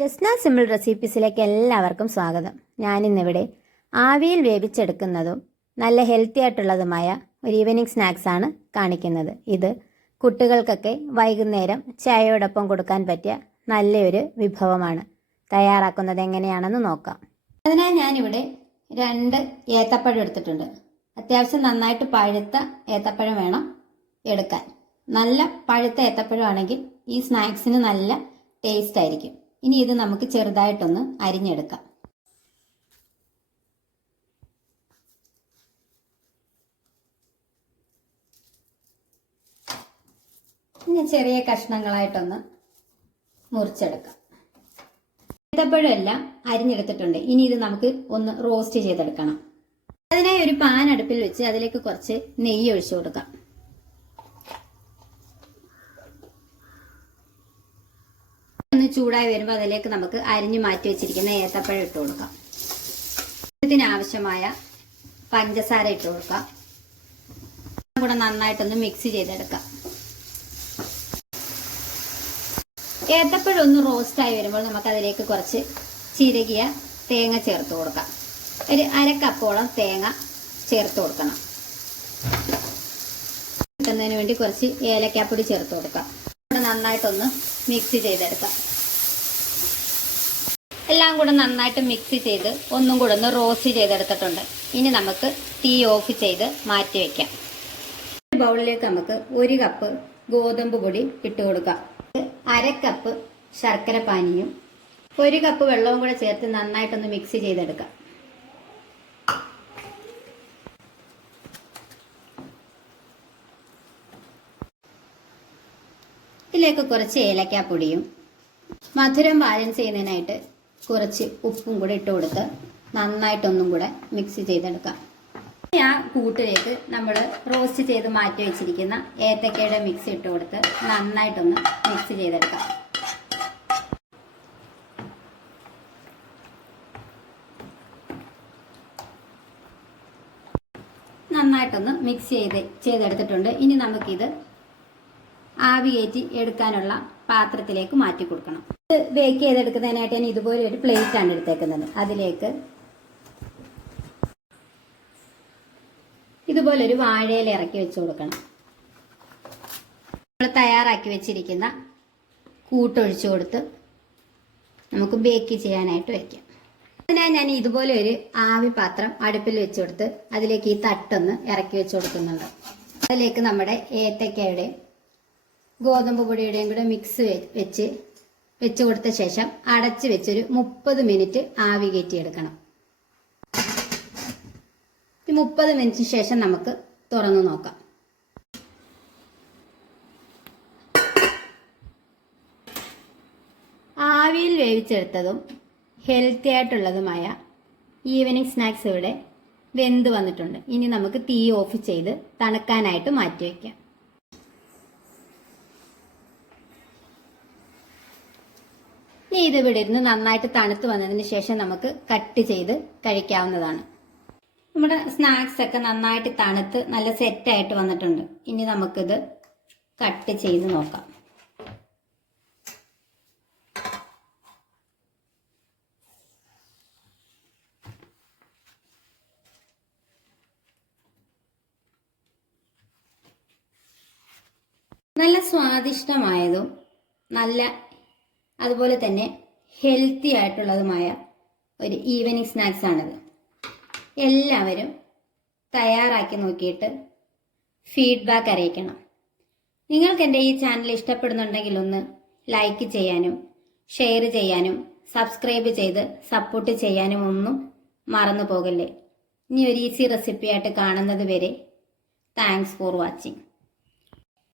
Jasna simple റെസിപ്പീസിലേക്ക് എല്ലാവർക്കും സ്വാഗതം. ഞാനിന്നിവിടെ ആവിയിൽ വേവിച്ചെടുക്കുന്നതും നല്ല ഹെൽത്തി ആയിട്ടുള്ളതുമായ ഒരു ഈവനിങ് സ്നാക്സാണ് കാണിക്കുന്നത്. ഇത് കുട്ടികൾക്കൊക്കെ വൈകുന്നേരം ചായയോടൊപ്പം കൊടുക്കാൻ പറ്റിയ നല്ലൊരു വിഭവമാണ്. തയ്യാറാക്കുന്നത് എങ്ങനെയാണെന്ന് നോക്കാം. അതിനായി ഞാനിവിടെ 2 ഏത്തപ്പഴം എടുത്തിട്ടുണ്ട്. അത്യാവശ്യം നന്നായിട്ട് പഴുത്ത ഏത്തപ്പഴം വേണം എടുക്കാൻ. നല്ല പഴുത്ത ഏത്തപ്പഴമാണെങ്കിൽ ഈ സ്നാക്സിന് നല്ല ടേസ്റ്റ് ആയിരിക്കും. ഇനി ഇത് നമുക്ക് ചെറുതായിട്ടൊന്ന് അരിഞ്ഞെടുക്കാം. ഇനി ചെറിയ കഷ്ണങ്ങളായിട്ടൊന്ന് മുറിച്ചെടുക്കാം. ഏത്തപ്പഴം എല്ലാം അരിഞ്ഞെടുത്തിട്ടുണ്ട്. ഇനി ഇത് നമുക്ക് ഒന്ന് റോസ്റ്റ് ചെയ്തെടുക്കണം. അതിനായി ഒരു പാൻ അടുപ്പിൽ വെച്ച് അതിലേക്ക് കുറച്ച് നെയ്യ് ഒഴിച്ചു കൊടുക്കാം. ഒന്ന് ചൂടായി വരുമ്പോൾ അതിലേക്ക് നമുക്ക് അരിഞ്ഞു മാറ്റി വെച്ചിരിക്കുന്ന ഏത്തപ്പഴം ഇട്ട് കൊടുക്കാം. ഇതിനാവശ്യമായ പഞ്ചസാര ഇട്ട് കൊടുക്കാം. കൂടെ നന്നായിട്ടൊന്ന് മിക്സ് ചെയ്തെടുക്കാം. ഏത്തപ്പഴം ഒന്ന് റോസ്റ്റായി വരുമ്പോൾ നമുക്ക് അതിലേക്ക് കുറച്ച് ചിരകിയ തേങ്ങ ചേർത്ത് കൊടുക്കാം. ഒരു 1/2 കപ്പോളം തേങ്ങ ചേർത്ത് കൊടുക്കണം. കിട്ടുന്നതിന് വേണ്ടി കുറച്ച് ഏലക്കാപ്പൊടി ചേർത്ത് കൊടുക്കാം. നന്നായിട്ടൊന്ന് മിക്സ് ചെയ്തെടുക്കാം. എല്ലാം കൂടെ നന്നായിട്ട് മിക്സ് ചെയ്ത് ഒന്നും കൂടെ ഒന്ന് റോസ്റ്റ് ചെയ്തെടുത്തിട്ടുണ്ട്. ഇനി നമുക്ക് തീ ഓഫ് ചെയ്ത് മാറ്റി വയ്ക്കാം. ബൗളിലേക്ക് നമുക്ക് 1 കപ്പ് ഗോതമ്പ് പൊടി ഇട്ട് കൊടുക്കാം. 1/2 കപ്പ് ശർക്കര പാനിയും 1 കപ്പ് വെള്ളവും കൂടെ ചേർത്ത് നന്നായിട്ടൊന്ന് മിക്സ് ചെയ്തെടുക്കാം. ഇതിലേക്ക് കുറച്ച് ഏലക്കാപ്പൊടിയും മധുരം ബാലൻസ് ചെയ്യുന്നതിനായിട്ട് കുറച്ച് ഉപ്പും കൂടെ ഇട്ട് കൊടുത്ത് നന്നായിട്ടൊന്നും കൂടെ മിക്സ് ചെയ്തെടുക്കാം. ആ കൂട്ടിലേക്ക് നമ്മൾ റോസ്റ്റ് ചെയ്ത് മാറ്റി വെച്ചിരിക്കുന്ന ഏത്തക്കയുടെ മിക്സ് ഇട്ട് കൊടുത്ത് നന്നായിട്ടൊന്ന് മിക്സ് ചെയ്തെടുക്കാം. നന്നായിട്ടൊന്ന് മിക്സ് ചെയ്തെടുത്തിട്ടുണ്ട്. ഇനി നമുക്കിത് ആവി കയറ്റി എടുക്കാനുള്ള പാത്രത്തിലേക്ക് മാറ്റി കൊടുക്കണം. ഇത് ബേക്ക് ചെയ്തെടുക്കുന്നതിനായിട്ട് ഞാൻ ഇതുപോലെ ഒരു പ്ലേറ്റ് ആണ് എടുത്തേക്കുന്നത്. അതിലേക്ക് ഇതുപോലൊരു വാഴയില ഇറക്കി വെച്ച് കൊടുക്കണം. നമ്മൾ തയ്യാറാക്കി വെച്ചിരിക്കുന്ന കൂട്ടൊഴിച്ചു കൊടുത്ത് നമുക്ക് ബേക്ക് ചെയ്യാനായിട്ട് വയ്ക്കാം. അതിനായി ഞാൻ ഇതുപോലെ ഒരു ആവി പാത്രം അടുപ്പിൽ വെച്ച് കൊടുത്ത് അതിലേക്ക് ഈ തട്ടൊന്ന് ഇറക്കി വെച്ച് കൊടുക്കുന്നുണ്ട്. അതിലേക്ക് നമ്മുടെ ഏത്തക്കയുടെ ഗോതമ്പ് പൊടിയുടെയും കൂടെ മിക്സ് വെച്ച് കൊടുത്ത ശേഷം അടച്ച് വെച്ചൊരു 30 മിനിറ്റ് ആവി കയറ്റിയെടുക്കണം. ഈ 30 മിനിറ്റിന് ശേഷം നമുക്ക് തുറന്നു നോക്കാം. ആവിയിൽ വേവിച്ചെടുത്തതും ഹെൽത്തി ആയിട്ടുള്ളതുമായ ഈവനിങ് സ്നാക്സ് ഇവിടെ വെന്ത് വന്നിട്ടുണ്ട്. ഇനി നമുക്ക് തീ ഓഫ് ചെയ്ത് തണുക്കാനായിട്ട് മാറ്റി വയ്ക്കാം. ഇനി ഇത് ഇവിടെ ഇരുന്ന് നന്നായിട്ട് തണുത്ത് വന്നതിന് ശേഷം നമുക്ക് കട്ട് ചെയ്ത് കഴിക്കാവുന്നതാണ്. നമ്മുടെ സ്നാക്സ് ഒക്കെ നന്നായിട്ട് തണുത്ത് നല്ല സെറ്റായിട്ട് വന്നിട്ടുണ്ട്. ഇനി നമുക്കിത് കട്ട് ചെയ്ത് നോക്കാം. നല്ല സ്വാദിഷ്ടമായതും അതുപോലെ തന്നെ ഹെൽത്തി ആയിട്ടുള്ളതുമായ ഒരു ഈവനിങ് സ്നാക്സ് ആണിത്. എല്ലാവരും തയ്യാറാക്കി നോക്കിയിട്ട് ഫീഡ്ബാക്ക് അറിയിക്കണം. നിങ്ങൾക്ക് എൻ്റെ ഈ ചാനൽ ഇഷ്ടപ്പെടുന്നുണ്ടെങ്കിൽ ഒന്ന് ലൈക്ക് ചെയ്യാനും ഷെയർ ചെയ്യാനും സബ്സ്ക്രൈബ് ചെയ്ത് സപ്പോർട്ട് ചെയ്യാനും ഒന്നും മറന്നു പോകല്ലേ. ഇനി ഒരു ഈസി റെസിപ്പിയായിട്ട് കാണുന്നത് വരെ താങ്ക്സ് ഫോർ വാച്ചിങ്.